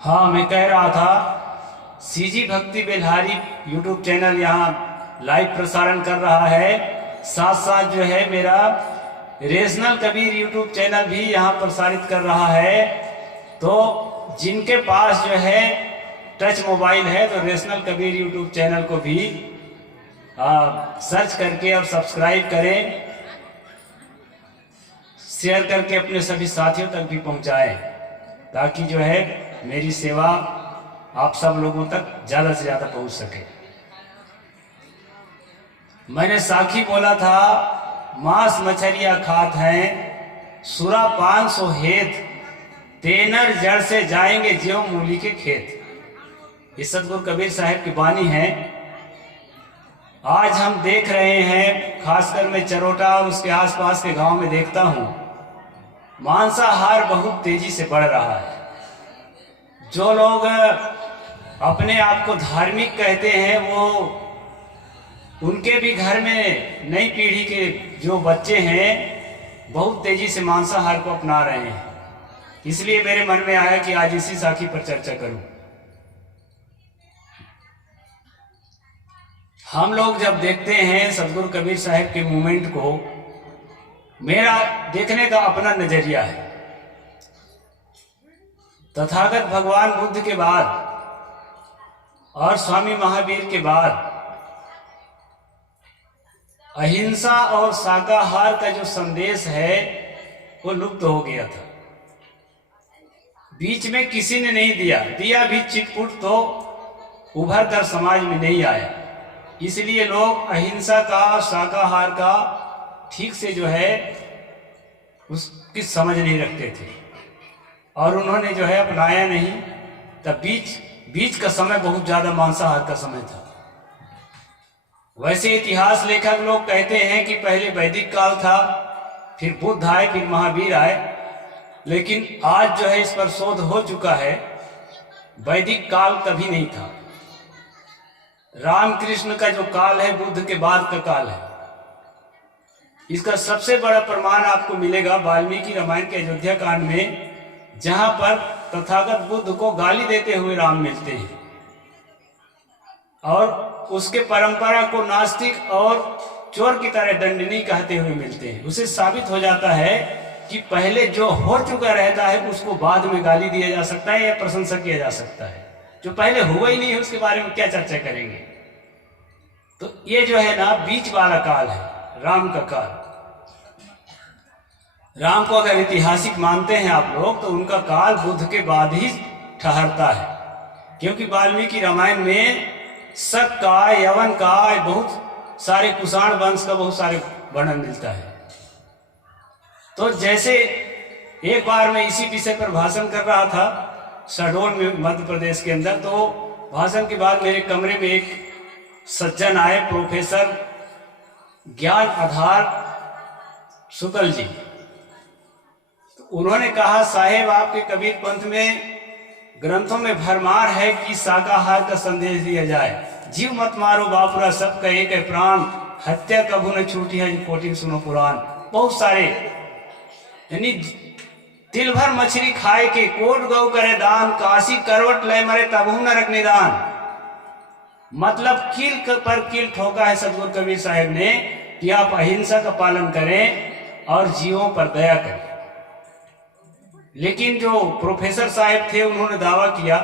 हाँ, मैं कह रहा था सीजी भक्ति बेल्हारी यूट्यूब चैनल यहाँ लाइव प्रसारण कर रहा है। साथ साथ जो है मेरा रेशनल कबीर यूट्यूब चैनल भी यहाँ प्रसारित कर रहा है। तो जिनके पास जो है टच मोबाइल है तो रेशनल कबीर यूट्यूब चैनल को भी सर्च करके और सब्सक्राइब करें, शेयर करके अपने सभी साथियों तक भी पहुँचाएं, ताकि जो है मेरी सेवा आप सब लोगों तक ज़्यादा से ज़्यादा पहुंच सके। मैंने साखी बोला था, मांस मछलियाँ खात हैं, सुरा 500 हेत, तेनर जड़ से जाएंगे ज्यों मूली के खेत। ये सतगुरु कबीर साहब की वाणी है। आज हम देख रहे हैं, खासकर मैं चरोटा और उसके आसपास के गांव में देखता हूँ, मांसाहार बहुत तेजी से बढ़ रहा है। जो लोग अपने आप को धार्मिक कहते हैं, वो उनके भी घर में नई पीढ़ी के जो बच्चे हैं बहुत तेजी से मांसाहार को अपना रहे हैं। इसलिए मेरे मन में आया कि आज इसी साखी पर चर्चा करूं। हम लोग जब देखते हैं सतगुरु कबीर साहब के मूवमेंट को, मेरा देखने का अपना नजरिया है। तथागत भगवान बुद्ध के बाद और स्वामी महावीर के बाद अहिंसा और शाकाहार का जो संदेश है वो लुप्त हो गया था। बीच में किसी ने नहीं दिया भी चिटपुट तो उभर कर समाज में नहीं आया। इसलिए लोग अहिंसा का, शाकाहार का ठीक से जो है उसकी समझ नहीं रखते थे और उन्होंने जो है अपनाया नहीं। तब बीच का समय बहुत ज्यादा मांसाहार का समय था। वैसे इतिहास लेखक लोग कहते हैं कि पहले वैदिक काल था, फिर बुद्ध आए, फिर महावीर आए, लेकिन आज जो है इस पर शोध हो चुका है, वैदिक काल कभी नहीं था। रामकृष्ण का जो काल है बुद्ध के बाद का काल है। इसका सबसे बड़ा प्रमाण आपको मिलेगा वाल्मीकि रामायण के अयोध्या कांड में, जहां पर तथागत बुद्ध को गाली देते हुए राम मिलते हैं और उसके परंपरा को नास्तिक और चोर की तरह दंडनीय कहते हुए मिलते हैं। उसे साबित हो जाता है कि पहले जो हो चुका रहता है उसको बाद में गाली दिया जा सकता है या प्रशंसा किया जा सकता है। जो पहले हुआ ही नहीं है उसके बारे में क्या चर्चा करेंगे। तो ये जो है ना बीच वाला काल है, राम का काल। राम को अगर ऐतिहासिक मानते हैं आप लोग तो उनका काल बुद्ध के बाद ही ठहरता है, क्योंकि वाल्मीकि रामायण में शक का, यवन का, बहुत सारे कुषाण वंश का बहुत सारे वर्णन मिलता है। तो जैसे एक बार मैं इसी विषय पर भाषण कर रहा था शहडोल में, मध्य प्रदेश के अंदर। तो भाषण के बाद मेरे कमरे में एक सज्जन आए, प्रोफेसर ज्ञान आधार शुक्ल जी। उन्होंने कहा, साहेब आपके कबीर पंथ में ग्रंथों में भरमार है कि शाकाहार का संदेश दिया जाए। जीव मत मारो बापुरा, सबका एक है प्राण, हत्या कभू न छूटी है, कोटिन सुनो पुराण। बहुत सारे, यानी तिल भर मछली खाए के कोट गौ करे दान, काशी करवट लय मरे तबहू नरक निदान। मतलब कील पर कील ठोका है सतगुरु कबीर साहब ने कि आप अहिंसा का पालन करें और जीवों पर दया करें। लेकिन जो प्रोफेसर साहब थे उन्होंने दावा किया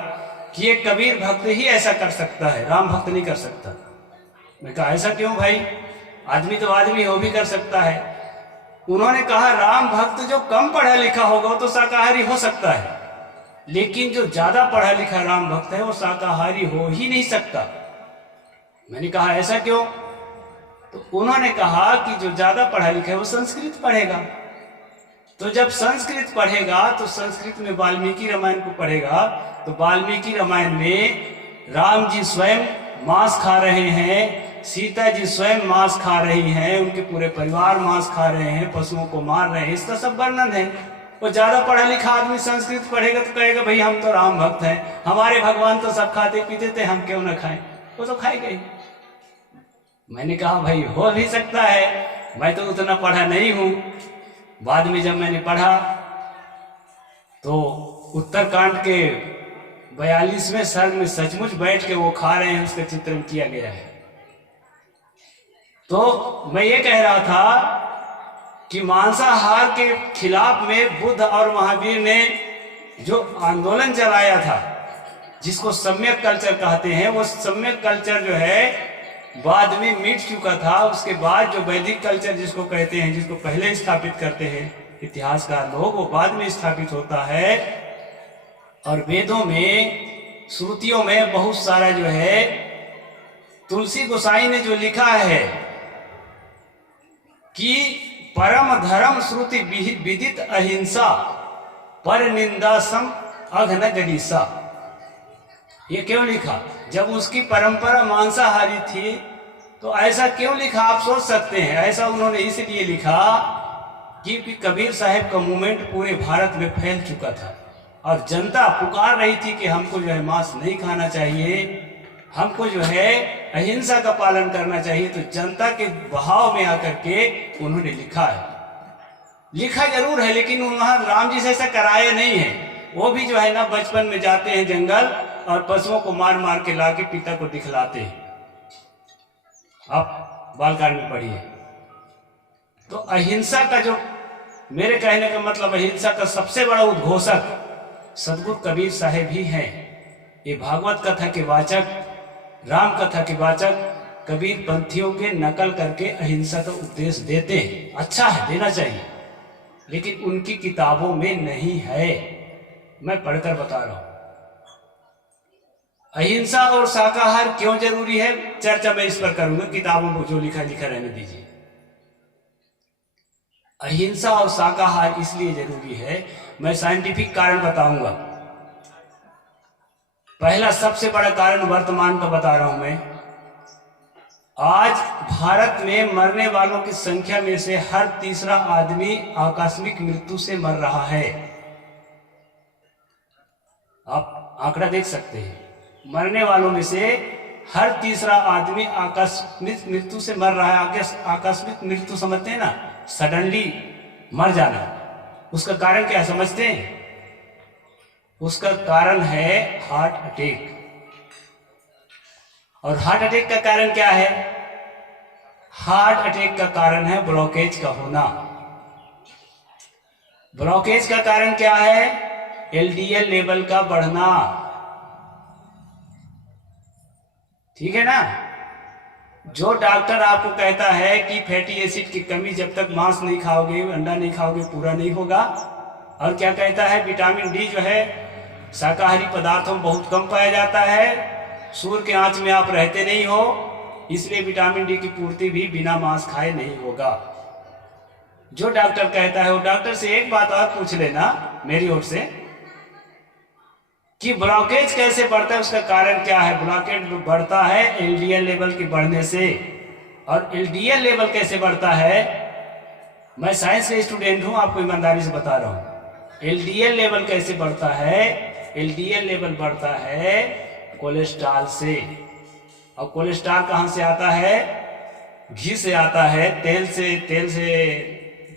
कि एक कबीर भक्त ही ऐसा कर सकता है, राम भक्त नहीं कर सकता। मैं कहा ऐसा क्यों भाई, आदमी तो आदमी हो भी कर सकता है। उन्होंने कहा राम भक्त जो कम पढ़ा लिखा होगा वो तो शाकाहारी हो सकता है, लेकिन जो ज्यादा पढ़ा लिखा राम भक्त है वो शाकाहारी हो ही नहीं सकता। मैंने कहा ऐसा क्यों? तो उन्होंने कहा कि जो ज्यादा पढ़ा लिखा है वो संस्कृत पढ़ेगा। तो जब संस्कृत पढ़ेगा तो संस्कृत में वाल्मीकि रामायण को पढ़ेगा, तो वाल्मीकि रामायण में राम जी स्वयं मांस खा रहे हैं, सीता जी स्वयं मांस खा रही हैं, उनके पूरे परिवार मांस खा रहे हैं, पशुओं को मार रहे हैं, इसका सब वर्णन है। वो ज्यादा पढ़ा लिखा आदमी संस्कृत पढ़ेगा तो कहेगा भाई हम तो राम भक्त हैं, हमारे भगवान तो सब खाते पीते थे, हम क्यों ना खाएं? वो तो खाएगा ही। मैंने कहा भाई हो भी सकता है, मैं तो उतना पढ़ा नहीं हूं। बाद में जब मैंने पढ़ा तो उत्तरकांड के 42वें सर्ग में सचमुच बैठ के वो खा रहे हैं, उसका चित्रण किया गया है। तो मैं ये कह रहा था कि मांसाहार के खिलाफ में बुद्ध और महावीर ने जो आंदोलन चलाया था, जिसको सम्यक कल्चर कहते हैं, वो सम्यक कल्चर जो है बाद में मिट चुका था। उसके बाद जो वैदिक कल्चर जिसको कहते हैं, जिसको पहले स्थापित करते हैं इतिहासकार लोग, वो बाद में स्थापित होता है। और वेदों में, श्रुतियों में बहुत सारा जो है, तुलसी गोसाई ने जो लिखा है कि परम धर्म श्रुति विदित अहिंसा पर निंदा सम अघन गरीसा। ये क्यों लिखा? जब उसकी परंपरा मांसाहारी थी तो ऐसा क्यों लिखा, आप सोच सकते हैं। ऐसा उन्होंने इसलिए लिखा कि कबीर साहब का मूवमेंट पूरे भारत में फैल चुका था और जनता पुकार रही थी कि हमको जो है मांस नहीं खाना चाहिए, हमको जो है अहिंसा का पालन करना चाहिए। तो जनता के बहाव में आकर के उन्होंने लिखा है। लिखा जरूर है, लेकिन वहां राम जी से ऐसा कराया नहीं है। वो भी जो है ना बचपन में जाते हैं जंगल और पशुओं को मार मार के लाके पिता को दिखलाते हैं। आप बालकांड में पढ़िए। तो अहिंसा का जो, मेरे कहने का मतलब अहिंसा का सबसे बड़ा उद्घोषक सदगुरु कबीर साहेब ही हैं। ये भागवत कथा के वाचक, राम कथा के वाचक कबीर पंथियों के नकल करके अहिंसा का उपदेश देते हैं। अच्छा है, देना चाहिए, लेकिन उनकी किताबों में नहीं है। मैं पढ़कर बता रहा हूं। अहिंसा और शाकाहार क्यों जरूरी है, चर्चा मैं इस पर करूंगा। किताबों को जो लिखा लिखा रहने दीजिए। अहिंसा और शाकाहार इसलिए जरूरी है, मैं साइंटिफिक कारण बताऊंगा। पहला सबसे बड़ा कारण वर्तमान का बता रहा हूं मैं। आज भारत में मरने वालों की संख्या में से हर तीसरा आदमी आकस्मिक मृत्यु से मर रहा है। आप आंकड़ा देख सकते हैं। मरने वालों में से हर तीसरा आदमी आकस्मिक मृत्यु से मर रहा है। आकस्मिक मृत्यु समझते हैं ना, सडनली मर जाना। उसका कारण क्या समझते हैं? उसका कारण है हार्ट अटैक। और हार्ट अटैक का कारण क्या है? हार्ट अटैक का कारण है ब्लॉकेज का होना। ब्लॉकेज का कारण क्या है? एलडीएल लेवल का बढ़ना। ठीक है ना? जो डॉक्टर आपको कहता है कि फैटी एसिड की कमी जब तक मांस नहीं खाओगे, अंडा नहीं खाओगे, पूरा नहीं होगा। और क्या कहता है? विटामिन डी जो है शाकाहारी पदार्थों में बहुत कम पाया जाता है। सूर्य के आंच में आप रहते नहीं हो, इसलिए विटामिन डी की पूर्ति भी बिना मांस खाए नहीं होगा। जो डॉक्टर कहता है वो डॉक्टर से एक बात और पूछ लेना मेरी ओर से कि ब्लॉकेज कैसे बढ़ता है, उसका कारण क्या है। ब्लॉकेज बढ़ता है एलडीएल लेवल के बढ़ने से। और एलडीएल लेवल कैसे बढ़ता है? मैं साइंस के स्टूडेंट हूं, आपको ईमानदारी से बता रहा हूं। एलडीएल लेवल कैसे बढ़ता है? एलडीएल लेवल बढ़ता है कोलेस्ट्रॉल से। और कोलेस्ट्रॉल कहां से आता है? घी से आता है, तेल से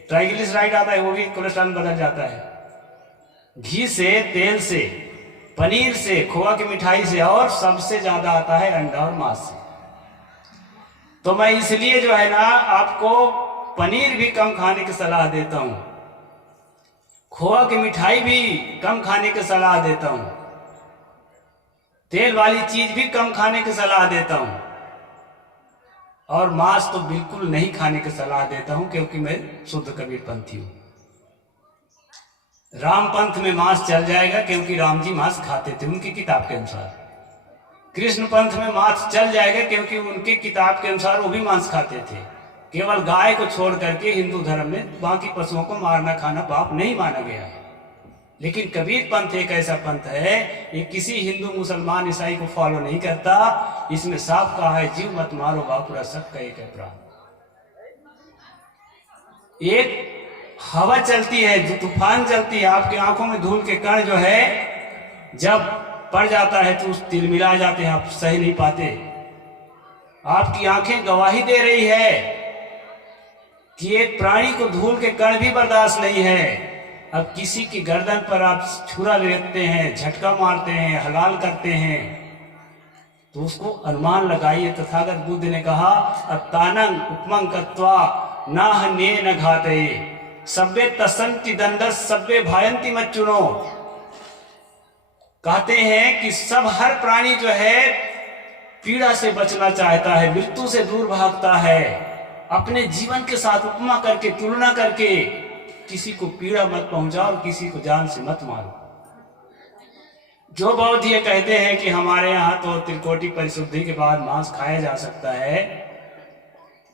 ट्राइग्लिसराइड आता है, वो भी कोलेस्ट्रॉल में बदल जाता है। घी से, तेल से, पनीर से, खोआ की मिठाई से, और सबसे ज्यादा आता है अंडा और मांस से। तो मैं इसलिए जो है ना आपको पनीर भी कम खाने की सलाह देता हूं, खोआ की मिठाई भी कम खाने की सलाह देता हूं, तेल वाली चीज भी कम खाने की सलाह देता हूं, और मांस तो बिल्कुल नहीं खाने की सलाह देता हूं, क्योंकि मैं शुद्ध कबीर पंथी हूं। राम पंथ में मांस चल जाएगा क्योंकि राम जी मांस खाते थे उनकी किताब के अनुसार। कृष्ण पंथ में मांस चल जाएगा क्योंकि उनके किताब के अनुसार वो भी मांस खाते थे। केवल गाय को छोड़ करके हिंदू धर्म में बाकी पशुओं को मारना खाना पाप नहीं माना गया है। लेकिन कबीर पंथ एक ऐसा पंथ है, ये किसी हिंदू, मुसलमान, ईसाई को फॉलो नहीं करता। इसमें साफ कहा है, जीव मत मारो बापुरा, सबका एक है प्राण। एक हवा चलती है, जो तूफान चलती है, आपकी आंखों में धूल के कण जो है जब पड़ जाता है तो तिलमिला जाते हैं, आप सह नहीं पाते। आपकी आंखें गवाही दे रही है कि एक प्राणी को धूल के कण भी बर्दाश्त नहीं है। अब किसी की गर्दन पर आप छुरा लेते हैं, झटका मारते हैं, हलाल करते हैं, तो उसको अनुमान लगाइए। तथागत बुद्ध ने कहा अत्तानंग उपमं कत्वा नाह ने न घाते सब्बे तसंति दंडस सब्बे भायंती मच्चुनो। कहते हैं कि सब हर प्राणी जो है पीड़ा से बचना चाहता है, मृत्यु से दूर भागता है। अपने जीवन के साथ उपमा करके, तुलना करके किसी को पीड़ा मत पहुंचाओ और किसी को जान से मत मारो। जो बौद्ध ये कहते हैं कि हमारे यहाँ तो त्रिकोटि परिशुद्धि के बाद मांस खाया जा सकता है,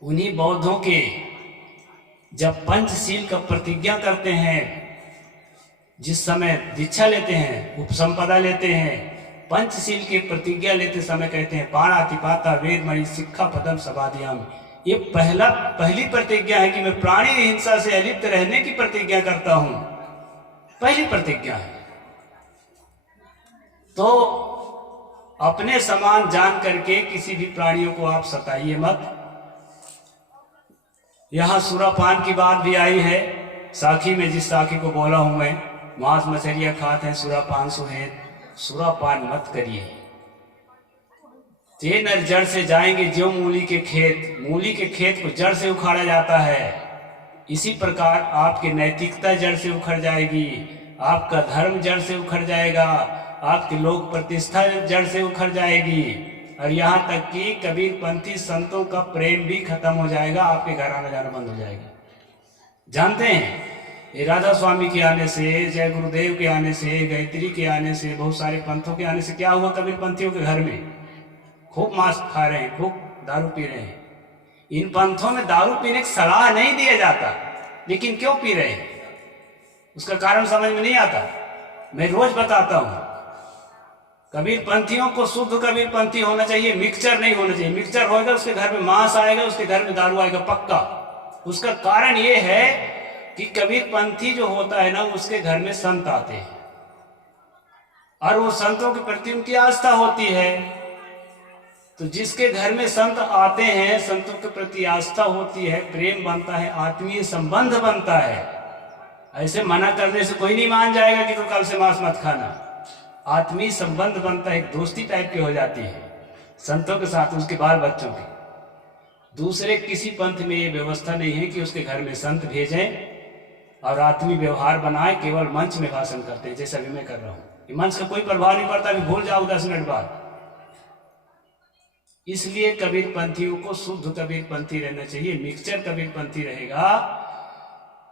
उन्हीं बौद्धों के जब पंचशील का प्रतिज्ञा करते हैं, जिस समय दीक्षा लेते हैं, उपसंपदा लेते हैं, पंचशील की प्रतिज्ञा लेते समय कहते हैं पाणातिपाता वेदमणि शिक्षा पदम समाधियाम। ये पहली प्रतिज्ञा है कि मैं प्राणी हिंसा से अलिप्त रहने की प्रतिज्ञा करता हूं, पहली प्रतिज्ञा है। तो अपने समान जान करके किसी भी प्राणियों को आप सताइए मत। यहां सुरापान की बात भी आई है साखी में, जिस साखी को बोला हूं मैं, मांस मछलियां खाते हैं सुरापान सुहेत, सुरापान मत करिए। ते नर जड़ से जाएंगे जो मूली के खेत, मूली के खेत को जड़ से उखाड़ा जाता है, इसी प्रकार आपकी नैतिकता जड़ से उखड़ जाएगी, आपका धर्म जड़ से उखड़ जाएगा, आपकी लोक प्रतिष्ठा जड़ से उखड़ जाएगी, और यहाँ तक कि कबीरपंथी संतों का प्रेम भी खत्म हो जाएगा, आपके घर आना जाना बंद हो जाएगा। जानते हैं ये राधा स्वामी के आने से, जय गुरुदेव के आने से, गायत्री के आने से, बहुत सारे पंथों के आने से क्या हुआ? कबीरपंथियों के घर में खूब मांस खा रहे हैं, खूब दारू पी रहे हैं। इन पंथों में दारू पीने की सलाह नहीं दिया जाता, लेकिन क्यों पी रहे हैं उसका कारण समझ में नहीं आता। मैं रोज बताता हूं, कबीरपंथियों को शुद्ध कबीरपंथी होना चाहिए, मिक्सचर नहीं होना चाहिए। मिक्सचर होगा उसके घर में मांस आएगा, उसके घर में दारू आएगा पक्का। उसका कारण ये है कि कबीरपंथी जो होता है ना, उसके घर में संत आते हैं और वो संतों के प्रति उनकी आस्था होती है। तो जिसके घर में संत आते हैं, संतों के प्रति आस्था होती है, प्रेम बनता है, आत्मीय संबंध बनता है। ऐसे मना करने से कोई नहीं मान जाएगा कि तो कल से मांस मत खाना। आत्मीय संबंध बनता है, एक दोस्ती टाइप की हो जाती है संतों के साथ, उसके बाल बच्चों की। दूसरे किसी पंथ में ये व्यवस्था नहीं है कि उसके घर में संत भेजें और आत्मीय व्यवहार बनाए, केवल मंच में भाषण करते हैं जैसा भी मैं कर रहा हूँ। मंच का कोई प्रभाव नहीं पड़ता, अभी भूल जाओ 10 मिनट बाद। इसलिए कबीरपंथियों को शुद्ध कबीरपंथी रहना चाहिए। मिक्सचर कबीरपंथी रहेगा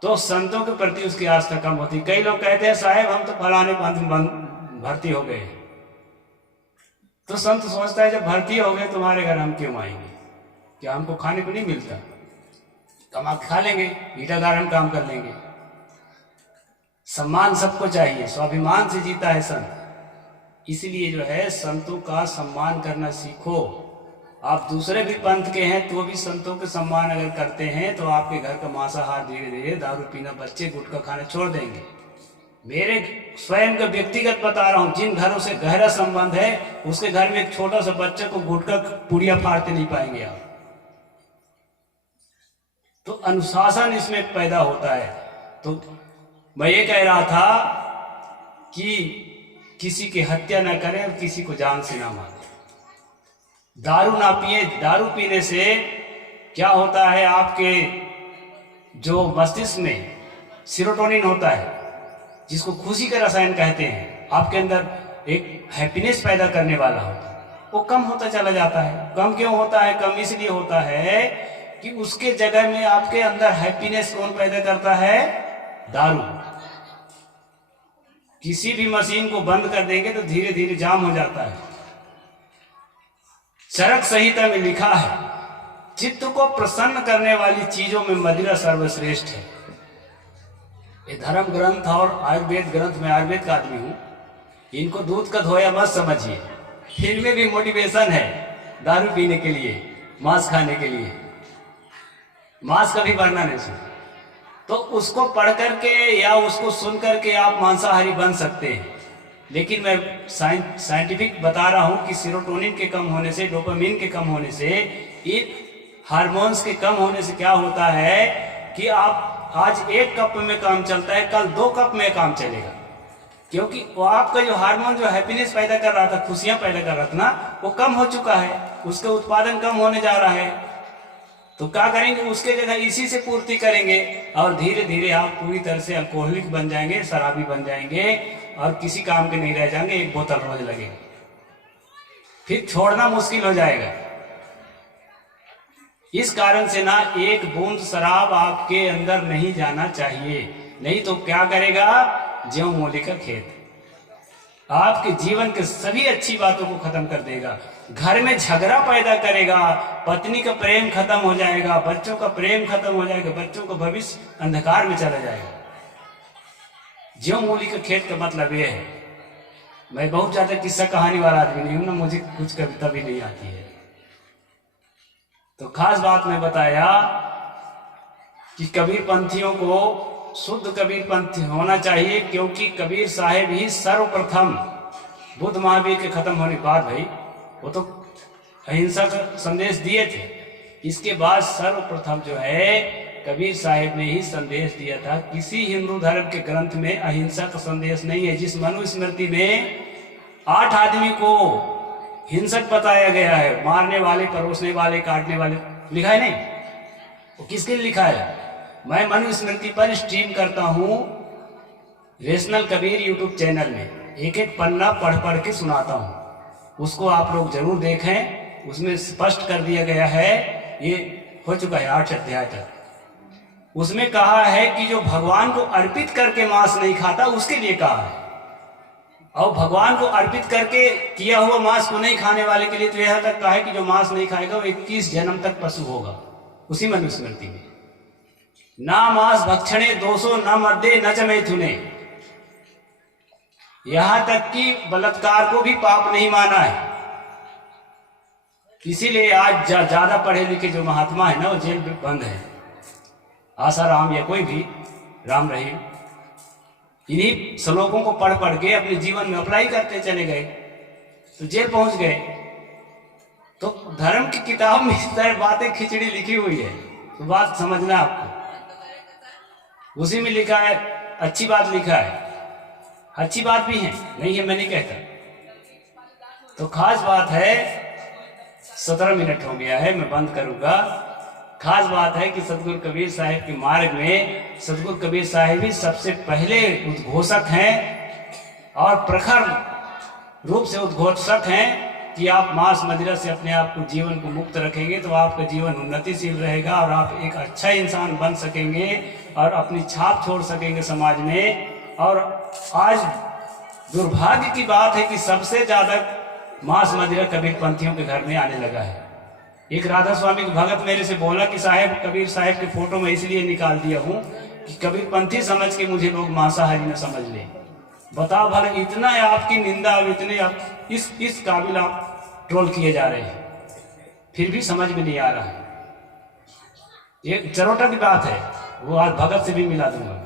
तो संतों के प्रति उसकी आस्था कम होती। कई लोग कहते हैं साहेब हम तो फलाने पंथ में भर्ती हो गए, तो संत सोचता है जब भर्ती हो गए तुम्हारे घर हम क्यों आएंगे? क्या हमको खाने को नहीं मिलता? कमा खा लेंगे, ईटागार हम काम कर लेंगे। सम्मान सबको चाहिए, स्वाभिमान से जीता है संत। इसलिए जो है संतों का सम्मान करना सीखो। आप दूसरे भी पंथ के हैं तो भी संतों के सम्मान अगर करते हैं तो आपके घर का मांसाहार धीरे धीरे, दारू पीना, बच्चे गुटखा खाना छोड़ देंगे। मेरे स्वयं का व्यक्तिगत बता रहा हूं, जिन घरों से गहरा संबंध है उसके घर में एक छोटा सा बच्चे को गुटखा पुड़िया फाड़ते नहीं पाएंगे आप। तो अनुशासन इसमें पैदा होता है। तो मैं ये कह रहा था कि किसी की हत्या ना करें और किसी को जान से ना मारें, दारू ना पिए। दारू पीने से क्या होता है, आपके जो मस्तिष्क में सीरोटोनिन होता है, जिसको खुशी का रसायन कहते हैं, आपके अंदर एक हैप्पीनेस पैदा करने वाला होता है, वो कम होता चला जाता है। कम क्यों होता है? कम इसलिए होता है कि उसके जगह में आपके अंदर हैप्पीनेस कौन पैदा करता है? दारू। किसी भी मशीन को बंद कर देंगे तो धीरे धीरे जाम हो जाता है। चरक संहिता में लिखा है चित्त को प्रसन्न करने वाली चीजों में मदिरा सर्वश्रेष्ठ है। ये धर्म ग्रंथ और आयुर्वेद ग्रंथ, में आयुर्वेद का आदमी हूं, इनको दूध का धोया मत समझिए। इनमें भी मोटिवेशन है दारू पीने के लिए, मांस खाने के लिए। मांस कभी वरना नहीं सुन, तो उसको पढ़ करके या उसको सुन करके आप मांसाहारी बन सकते हैं। लेकिन मैं साइंटिफिक बता रहा हूं कि सीरोटोनिन के कम होने से, डोपामिन के कम होने से, इन हार्मोन्स के कम होने से क्या होता है कि आप आज 1 कप में काम चलता है, कल 2 कप में काम चलेगा, क्योंकि वो आपका जो हार्मोन जो हैप्पीनेस पैदा कर रहा था, खुशियां पैदा कर रहा था ना, वो कम हो चुका है, उसका उत्पादन कम होने जा रहा है। तो क्या करेंगे, उसके जगह इसी से पूर्ति करेंगे और धीरे धीरे आप पूरी तरह से अल्कोहलिक बन जाएंगे, शराबी बन जाएंगे और किसी काम के नहीं रह जाएंगे। 1 बोतल रोज लगेगा, फिर छोड़ना मुश्किल हो जाएगा। इस कारण से ना 1 बूंद शराब आपके अंदर नहीं जाना चाहिए, नहीं तो क्या करेगा, ज्यों मूली का खेत, आपके जीवन के सभी अच्छी बातों को खत्म कर देगा। घर में झगड़ा पैदा करेगा, पत्नी का प्रेम खत्म हो जाएगा, बच्चों का प्रेम खत्म हो जाएगा, बच्चों का भविष्य अंधकार में चला जाएगा। ज्यों मूली का खेत का मतलब यह है। मैं बहुत ज्यादा किस्सा कहानी वाला आदमी नहीं हूं ना, मुझे कुछ कविता भी नहीं आती है। तो खास बात मैं बताया कि कबीर पंथियों को शुद्ध कबीर पंथी होना चाहिए, क्योंकि कबीर साहेब ही सर्वप्रथम बुद्ध महावीर के खत्म होने के बाद, भाई वो तो अहिंसा का संदेश दिए थे, इसके बाद सर्वप्रथम जो है कबीर साहेब ने ही संदेश दिया था। किसी हिंदू धर्म के ग्रंथ में अहिंसा का संदेश नहीं है। जिस मनुस्मृति में 8 आदमी को हिंसक बताया गया है, मारने वाले, परोसने वाले, काटने वाले, लिखा है नहीं, वो किसके लिए लिखा है? मैं मनुस्मृति पर स्ट्रीम करता हूं रेशनल कबीर यूट्यूब चैनल में, 1-1 पन्ना पढ़ पढ़ के सुनाता हूं, उसको आप लोग जरूर देखें। उसमें स्पष्ट कर दिया गया है, ये हो चुका है 8 अध्याय तक। उसमें कहा है कि जो भगवान को अर्पित करके मांस नहीं खाता, उसके लिए कहा है, और भगवान को अर्पित करके किया हुआ मांस को नहीं खाने वाले के लिए तो यह तक कहा है कि जो मांस नहीं खाएगा वो 21 जन्म तक पशु होगा। उसी मनुस्मृति में ना मांस भक्षणे दोषो न मद्दे न च मैथुने, यहां तक कि बलात्कार को भी पाप नहीं माना है। इसीलिए आज ज्यादा पढ़े लिखे जो महात्मा है ना, वो जेल में बंद है। आसाराम या कोई भी, राम रहीम, इन्हीं श्लोकों को पढ़ पढ़ के अपने जीवन में अप्लाई करते चले गए तो जेल पहुंच गए। तो धर्म की किताब में इस तरह बातें खिचड़ी लिखी हुई है, तो बात समझना आपको। उसी में लिखा है, अच्छी बात लिखा है, अच्छी बात भी है, नहीं है मैं नहीं कहता। तो खास बात है, 17 मिनट हो गया है, मैं बंद करूंगा। खास बात है कि सतगुरु कबीर साहिब के मार्ग में सतगुरु कबीर साहिब ही सबसे पहले उद्घोषक हैं और प्रखर रूप से उद्घोषक हैं कि आप मांस मदिरा से अपने आप को जीवन को मुक्त रखेंगे तो आपका जीवन उन्नतिशील रहेगा और आप एक अच्छा इंसान बन सकेंगे और अपनी छाप छोड़ सकेंगे समाज में। और आज दुर्भाग्य की बात है कि सबसे ज्यादा मांस मदिरा कबीर पंथियों के घर में आने लगा है। एक राधा स्वामी के भगत मेरे से बोला कि साहेब, कबीर साहेब के फोटो में इसलिए निकाल दिया हूं कि कबीर पंथी समझ के मुझे लोग मांसाहारी न समझ ले। बताओ भला, इतना आपकी निंदा और इतने आप इस काबिल आप ट्रोल किए जा रहे हैं, फिर भी समझ में नहीं आ रहा है। ये चरोटा की बात है, वो आज भगत से भी मिला दूंगा।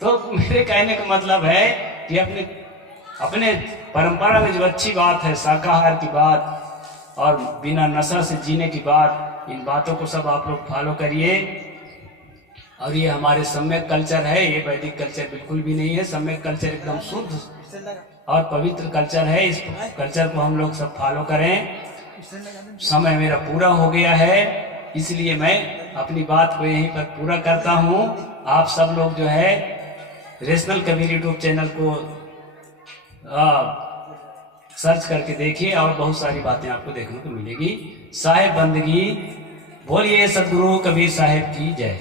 तो मेरे कहने का मतलब है कि अपने परंपरा में जो अच्छी बात है, शाकाहार की बात और बिना नशा से जीने की बात, इन बातों को सब आप लोग फॉलो करिए। और ये हमारे सम्यक कल्चर है, ये वैदिक कल्चर बिल्कुल भी नहीं है। सम्यक कल्चर एकदम शुद्ध और पवित्र कल्चर है। इस कल्चर को हम लोग सब फॉलो करें। समय मेरा पूरा हो गया है, इसलिए मैं अपनी बात को यहीं पर पूरा करता हूँ। आप सब लोग जो है रेशनल कबीर यूट्यूब चैनल को सर्च करके देखिए और बहुत सारी बातें आपको देखने को मिलेगी। साहेब बंदगी, बोलिए सतगुरु कबीर साहेब की जय।